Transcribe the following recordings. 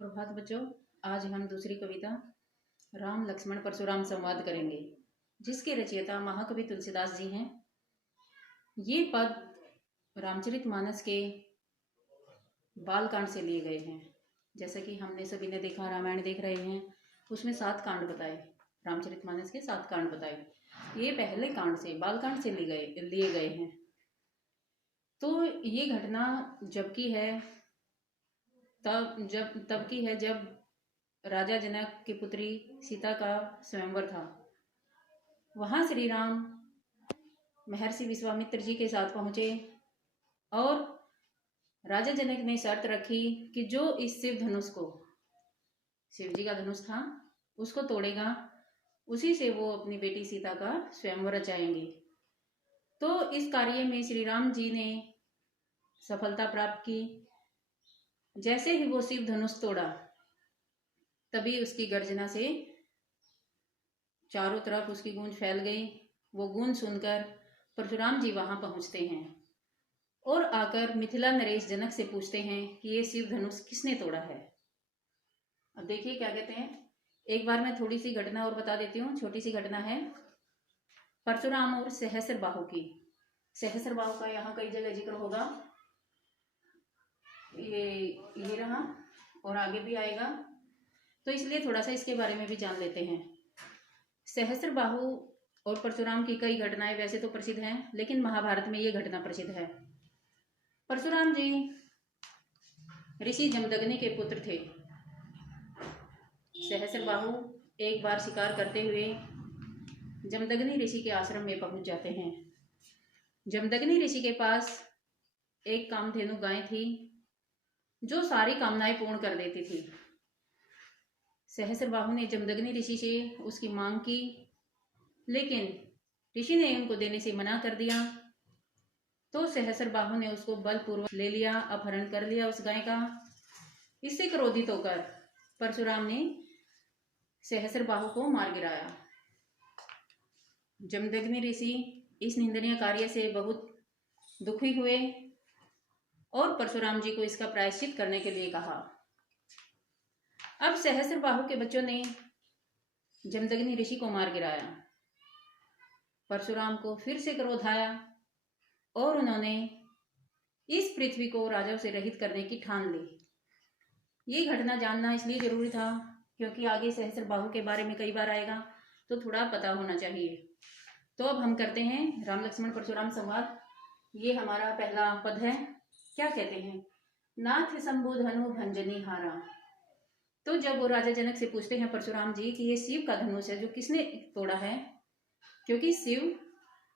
प्रभात बच्चों, आज हम दूसरी कविता राम लक्ष्मण परशुराम संवाद करेंगे, जिसके रचयिता महाकवि तुलसीदास जी हैं। ये पद रामचरितमानस के बालकांड से लिए गए हैं। जैसा कि हमने सभी ने देखा, रामायण देख रहे हैं, उसमें 7 कांड बताए, रामचरितमानस के 7 कांड बताए। ये पहले कांड से, बालकांड से लिए गए हैं। तो ये घटना जब की है जब राजा जनक की पुत्री सीता का स्वयंवर था। वहां श्री राम महर्षि विश्वामित्र जी के साथ पहुंचे और राजा जनक ने शर्त रखी कि जो इस शिव धनुष को, शिव जी का धनुष था, उसको तोड़ेगा, उसी से वो अपनी बेटी सीता का स्वयंवर रचाएंगे। तो इस कार्य में श्री राम जी ने सफलता प्राप्त की। जैसे ही वो शिव धनुष तोड़ा, तभी उसकी गर्जना से चारों तरफ उसकी गूंज फैल गई। वो गूंज सुनकर परशुराम जी वहां पहुंचते हैं और आकर मिथिला नरेश जनक से पूछते हैं कि ये शिव धनुष किसने तोड़ा है। अब देखिए क्या कहते हैं। एक बार मैं थोड़ी सी घटना और बता देती हूँ। छोटी सी घटना है परशुराम और सहस्रबाहु की। सहस्रबाहु का यहाँ कई जगह जिक्र होगा, ये रहा और आगे भी आएगा, तो इसलिए थोड़ा सा इसके बारे में भी जान लेते हैं। सहस्रबाहु और परशुराम की कई घटनाएं वैसे तो प्रसिद्ध हैं, लेकिन महाभारत में ये घटना प्रसिद्ध है। परशुराम जी ऋषि जमदग्नि के पुत्र थे। सहस्रबाहु एक बार शिकार करते हुए जमदग्नि ऋषि के आश्रम में पहुंच जाते हैं। जमदग्नि ऋषि के पास एक कामधेनु गाय थी जो सारी कामनाएं पूर्ण कर देती थी। सहस्रबाहु ने जमदग्नि ऋषि से उसकी मांग की, लेकिन ऋषि ने उनको देने से मना कर दिया। तो सहस्रबाहु ने उसको बलपूर्वक ले लिया, अपहरण कर लिया उस गाय का। इससे क्रोधित होकर परशुराम ने सहस्रबाहु को मार गिराया। जमदग्नि ऋषि इस निंदनीय कार्य से बहुत दुखी हुए और परशुराम जी को इसका प्रायश्चित करने के लिए कहा। अब सहस्रबाहु के बच्चों ने जमदग्नि ऋषि को मार गिराया। परशुराम को फिर से क्रोध आया और उन्होंने इस पृथ्वी को राजाओं से रहित करने की ठान ली। ये घटना जानना इसलिए जरूरी था क्योंकि आगे सहस्रबाहु के बारे में कई बार आएगा, तो थोड़ा पता होना चाहिए। तो अब हम करते हैं राम लक्ष्मण परशुराम संवाद। ये हमारा पहला पद है। क्या कहते हैं? नाथ शंभु धनु भंजनी हारा। तो जब वो राजा जनक से पूछते हैं परशुराम जी कि ये शिव का धनुष है जो किसने तोड़ा है, क्योंकि शिव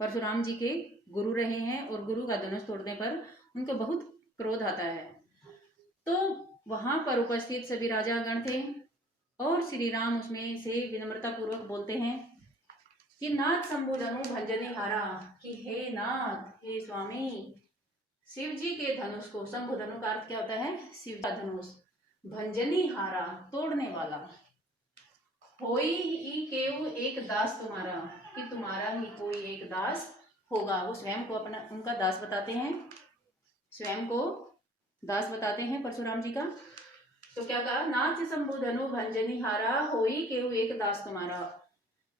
परशुराम जी के गुरु रहे हैं और गुरु का धनुष तोड़ने पर उनको बहुत क्रोध आता है। तो वहां पर उपस्थित सभी राजागण थे और श्री राम उसमें से विनम्रता पूर्वक बोलते हैं कि नाथ शंभु धनु भंजनी हारा, कि हे नाथ, हे स्वामी, शिव जी के धनुष को, शंभु धनु का अर्थ क्या होता है? शिव का धनुष। भंजनी हारा, तोड़ने वाला। होई ही केव एक दास तुम्हारा, कि तुम्हारा ही कोई एक दास होगा। वो स्वयं को अपना, उनका दास बताते हैं, स्वयं को दास बताते हैं परशुराम जी का। तो क्या कहा? नाथ शंभु धनु भंजनी हारा, होई केव एक दास तुम्हारा,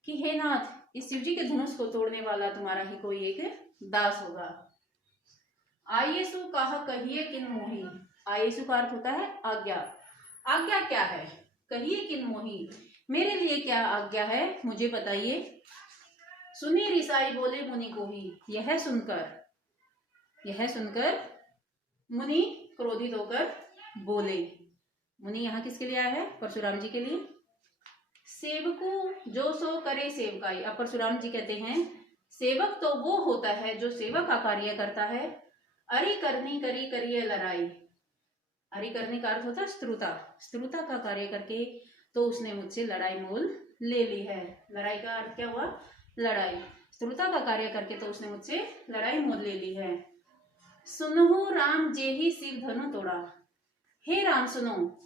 कि हे नाथ, इस शिव जी के धनुष को तोड़ने वाला तुम्हारा ही कोई एक दास होगा। आयेसु कहा कहिए किन मोही। आयेसु का अर्थ होता है आज्ञा। आज्ञा क्या है? कहिए किन मोही, मेरे लिए क्या आज्ञा है, मुझे बताइए। सुनी रिसाई बोले मुनि को ही। यह सुनकर मुनि क्रोधित होकर बोले। मुनि यहाँ किसके लिए आया है? परशुराम जी के लिए। सेवकु जो सो करे सेवकाई। अब परशुराम जी कहते हैं सेवक तो वो होता है जो सेवक का कार्य करता है। अरि करनी करी करिए लड़ाई। अरि करने का अर्थ होता है स्त्रुता। स्त्रुता का कार्य करके तो उसने मुझसे लड़ाई मोल ले ली है। लड़ाई का अर्थ क्या हुआ? लड़ाई। स्त्रुता का कार्य करके तो उसने मुझसे लड़ाई मोल ले ली है। सुनहु राम जे ही शिव धनु तोड़ा। हे राम सुनो।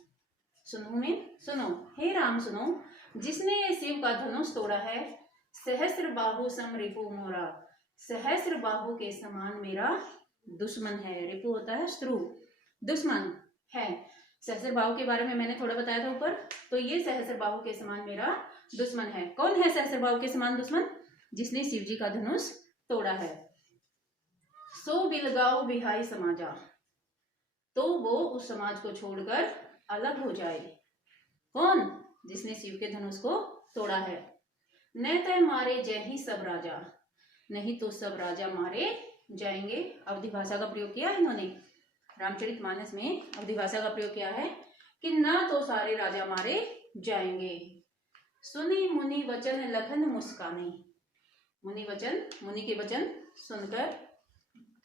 सुनो में सुनो। हे राम सुनो, जिसने ये शिव का धनुष तोड़ा है। सहस्रबाहु सम रिपु मोरा। सहस्रबाहु के समान मेरा दुश्मन है। रिपु होता है शत्रु, दुश्मन है। सहस्त्रबाहु के बारे में मैंने थोड़ा बताया था ऊपर। तो ये सहस्त्रबाहु के समान मेरा दुश्मन है। कौन है सहस्त्रबाहु के समान दुश्मन? जिसने शिव जी का धनुष तोड़ा है। सो बिलगाओ बिहाई समाजा, तो वो उस समाज को छोड़कर अलग हो जाए। कौन? जिसने शिव के धनुष को तोड़ा है। न तय मारे जय ही सब राजा, नहीं तो सब राजा मारे जाएंगे। अवधि भाषा का प्रयोग किया इन्होंने रामचरितमानस में। अवधि भाषा का प्रयोग किया है कि ना तो सारे राजा मारे जाएंगे। सुनी मुनि वचन लखन मुस्काने, मुनि वचन, मुनि के वचन सुनकर,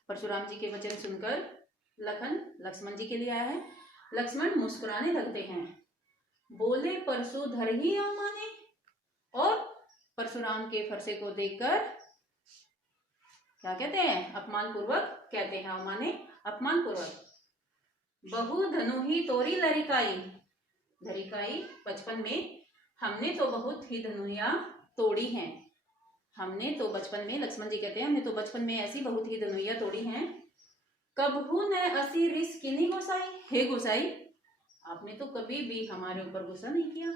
परशुराम जी के वचन सुनकर लखन लक्ष्मण जी के लिए आया है। लक्ष्मण मुस्कुराने लगते हैं। बोले परशु धर ही अवमाने, और परशुराम के फरसे को देखकर क्या कहते हैं? अपमान पूर्वक कहते हैं। अवमाने अपमान पूर्वक। बहु धनु ही तोरी लरिकाई, लरिकाई बचपन में हमने तो बहुत ही धनुया तोड़ी हैं। हमने तो बचपन में, लक्ष्मण जी कहते हैं, हमने तो बचपन में ऐसी बहुत ही धनुया तोड़ी हैं। कबहू न असी रिस किनी गोसाई, हे गोसाई आपने तो कभी भी हमारे ऊपर गुस्सा नहीं किया।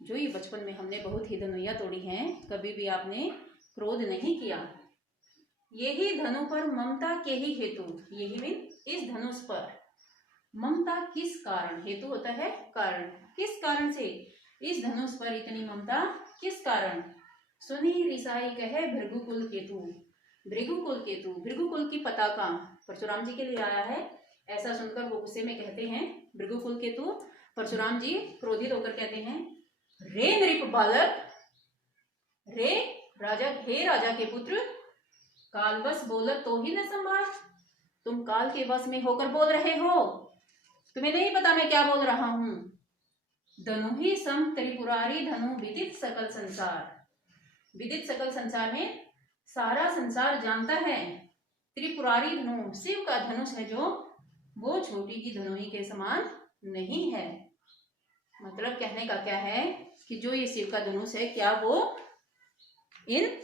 जो ये बचपन में हमने बहुत ही धनुया तोड़ी हैं, कभी भी आपने क्रोध नहीं किया। यही धनु पर ममता के ही हेतु, यही मीन इस धनुष पर ममता किस कारण, हेतु होता है कारण, किस कारण से इस धनुष पर इतनी ममता, किस कारण? सुनी रिसाई कहे भृगुकुल केतु, भृगुकुल केतु, भृगुकुल की पताका परशुराम जी के लिए आया है। ऐसा सुनकर वो गुस्से में कहते हैं भृगुकुल केतु। परशुराम जी क्रोधित होकर कहते हैं, रे नृप बालक, रे राजा, हे राजा के पुत्र, काल बस बोलत तो ही न संभाल, तुम काल के वश में होकर बोल रहे हो, तुम्हें नहीं पता मैं क्या बोल रहा हूं। धनु ही सम त्रिपुरारी धनु विदित सकल संसार, विदित सकल संसार में सारा संसार जानता है। त्रिपुरारी धनु शिव का धनुष है जो, वो छोटी की धनुई के समान नहीं है। मतलब कहने का क्या है कि जो ये शिव का धनुष है, क्या वो इन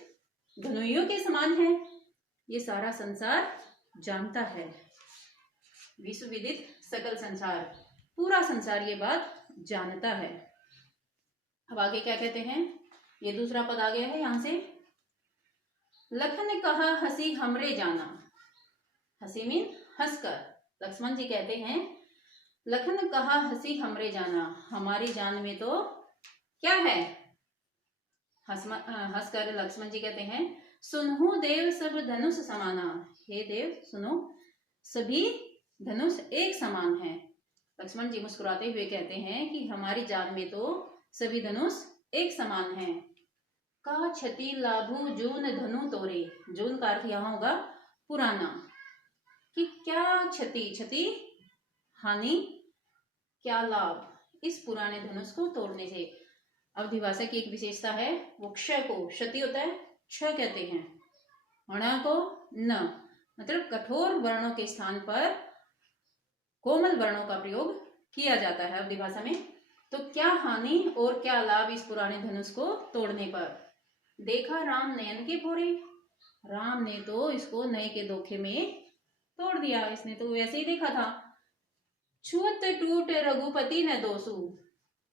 धनुइयों के समान है? ये सारा संसार जानता है। विश्व विदित सकल संसार, पूरा संसार ये बात जानता है। अब आगे क्या कहते हैं? ये दूसरा पद आ गया है यहां से। लखन ने कहा हंसी हमरे जाना, हंसी मीन हंसकर। लक्ष्मण जी कहते हैं, लखन ने कहा हंसी हमरे जाना, हमारी जान में तो क्या है? हंसकर लक्ष्मण जी कहते हैं, सुनहु देव सब धनुष समाना, हे देव सुनो, सभी धनुष एक समान है। लक्ष्मण जी मुस्कुराते हुए कहते हैं कि हमारी जान में तो सभी धनुष एक समान है। का क्षति लाभु जून धनु तोरे, जून का अर्थ यहाँ होगा पुराना, कि क्या क्षति, क्षति हानि, क्या लाभ इस पुराने धनुष को तोड़ने से। अवधि भाषा की एक विशेषता है, वो क्षय को, क्षति होता है क्षय कहते हैं, अणा को न, मतलब कठोर वर्णों के स्थान पर कोमल वर्णों का प्रयोग किया जाता है अवधि भाषा में। तो क्या हानि और क्या लाभ इस पुराने धनुष को तोड़ने पर? देखा राम नयन के भोरे, राम ने तो इसको नए के धोखे में तोड़ दिया, इसने तो वैसे ही देखा था। छुअत टूट रघुपति न दोषु,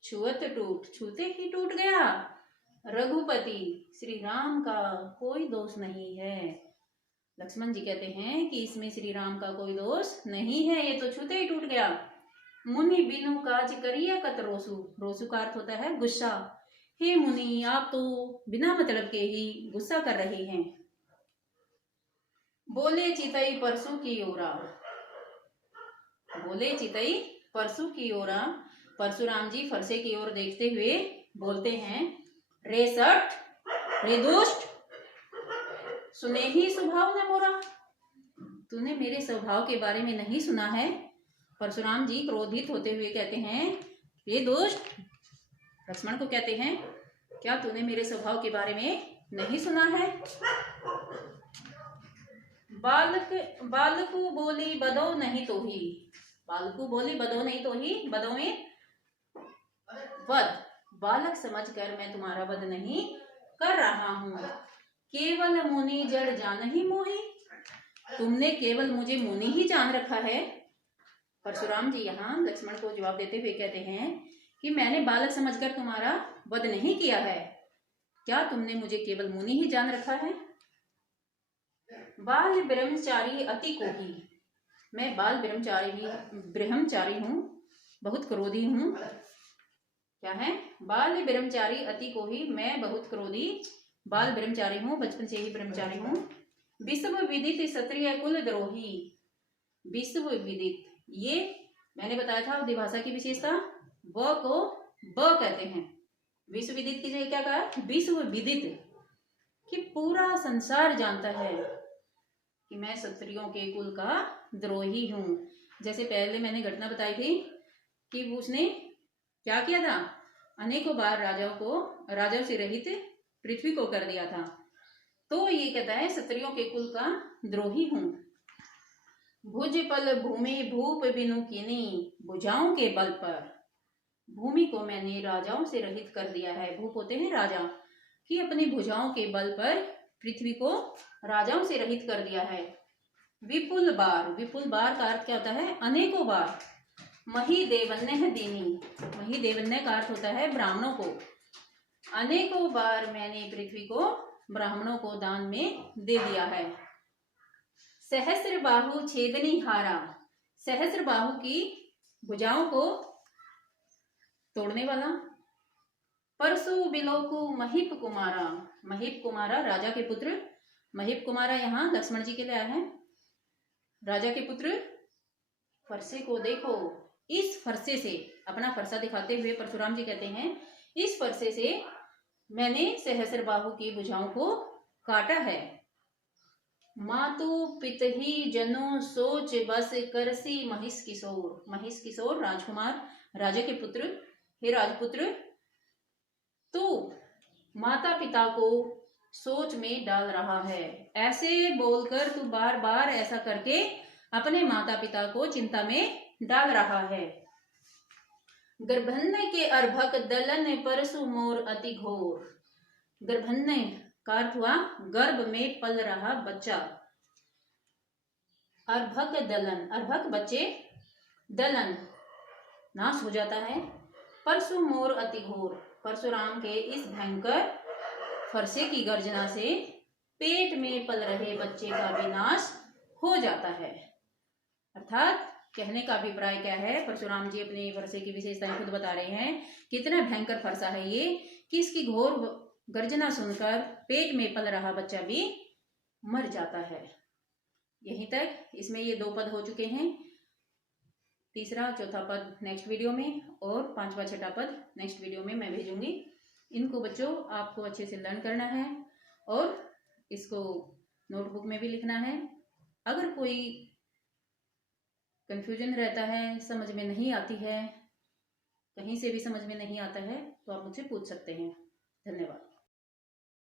छुअत टूट, छूते ही टूट गया। रघुपति श्री राम का कोई दोष नहीं है। लक्ष्मण जी कहते हैं कि इसमें श्री राम का कोई दोष नहीं है, ये तो छूते ही टूट गया। मुनि बिनु काज करिए कत रोसु, रोसु का अर्थ होता है गुस्सा। हे मुनि आप तो बिना मतलब के ही गुस्सा कर रहे हैं। बोले चितई परसु की ओरा, बोले चितई परसु की ओरा, परशुराम जी फरसे की ओर देखते हुए बोलते हैं, रे सठ, रे दुष्ट, सुने ही स्वभाव न मोरा, तूने मेरे स्वभाव के बारे में नहीं सुना है। परशुराम जी क्रोधित होते हुए कहते हैं, रे दुष्ट, लक्ष्मण को कहते हैं, क्या तूने मेरे स्वभाव के बारे में नहीं सुना है? बालकू बोली बदो नहीं तो ही, बालकू बोली बदो नहीं तो ही, बदो में वध, बालक समझकर मैं तुम्हारा वध नहीं कर रहा हूं। केवल मुनि जड़ जान ही मोही, तुमने केवल मुझे मुनि ही जान रखा है। परशुराम जी यहाँ लक्ष्मण को जवाब देते हुए कहते हैं कि मैंने बालक समझकर तुम्हारा वध नहीं किया है, क्या तुमने मुझे केवल मुनि ही जान रखा है। बाल ब्रह्मचारी अति को ही, मैं बाल ब्रह्मचारी हूँ, बहुत क्रोधी हूँ। क्या है? बाल ब्रह्मचारी अति को ही, मैं बहुत क्रोधी बाल ब्रह्मचारी हूँ, बचपन से ही ब्रह्मचारी हूँ। विश्व विदित क्षत्रिय कुल द्रोही, विश्व विदित ये मैंने बताया था अवधी भाषा की विशेषता, व को ब कहते हैं। विश्व विदित की जगह क्या कहा? विश्व विदित, कि पूरा संसार जानता है कि मैं क्षत्रियों के कुल का द्रोही हूँ। जैसे पहले मैंने घटना बताई थी कि उसने क्या किया था, अनेकों बार राजाओं से रहित पृथ्वी को कर दिया था। तो ये कहता है क्षत्रियों के कुल का द्रोही हूँ। भुज पल भूमि भूप बिनु कीनी, भुजाओं के बल पर भूमि को मैंने राजाओं से रहित कर दिया है। भूप होते हैं राजा, कि अपनी भुजाओं के बल पर पृथ्वी को राजाओं से रहित कर दिया है। विपुल बार, विपुल बार का अर्थ क्या होता है? अनेकों बार। मही देवन्य दीनी, मही देवन्य का अर्थ होता है ब्राह्मणों को। अनेकों बार मैंने पृथ्वी को ब्राह्मणों को दान में दे दिया है। सहस्र बाहु छेदनी हारा, सहस्र बाहु की भुजाओं को तोड़ने वाला। परसु बिलोकु महिप कुमारा, महिप कुमारा राजा के पुत्र, महिप कुमारा यहाँ लक्ष्मण जी के लिए आया है। राजा के पुत्र, फरसे को देखो, इस फरसे से, अपना फरसा दिखाते हुए परशुराम जी कहते हैं इस फरसे से मैंने सहस्र बाहु की भुजाओं को काटा है। मातु पितही जनो सोच बस करसी महिष किशोर, महिष किशोर राजकुमार, राजा के पुत्र, हे राजपुत्र, तू माता पिता को सोच में डाल रहा है। ऐसे बोलकर तू बार बार ऐसा करके अपने माता पिता को चिंता में डाल रहा है। गर्भन्न के अर्भक दलन परसु मोर अति घोर, गर्भन्न का अर्थ हुआ गर्भ में पल रहा बच्चा। अर्भक दलन, अर्भक बच्चे, दलन नाश हो जाता है। परसु मोर अति घोर, परशुराम के इस भयंकर फरसे की गर्जना से पेट में पल रहे बच्चे का विनाश हो जाता है। अर्थात कहने का अभिप्राय क्या है, परशुराम जी अपने फरसे की विशेषताएं खुद बता रहे हैं। कितना भयंकर फरसा है ये कि इसकी घोर गर्जना सुनकर पेट में पल रहा बच्चा भी मर जाता है। यहीं तक इसमें ये 2 पद हो चुके हैं। तीसरा चौथा पद नेक्स्ट वीडियो में और 5वां 6वां पद नेक्स्ट वीडियो में मैं भेजूंगी। इनको बच्चों आपको अच्छे से लर्न करना है और इसको नोटबुक में भी लिखना है। अगर कोई कंफ्यूजन रहता है, समझ में नहीं आती है, कहीं से भी समझ में नहीं आता है, तो आप मुझसे पूछ सकते हैं। धन्यवाद।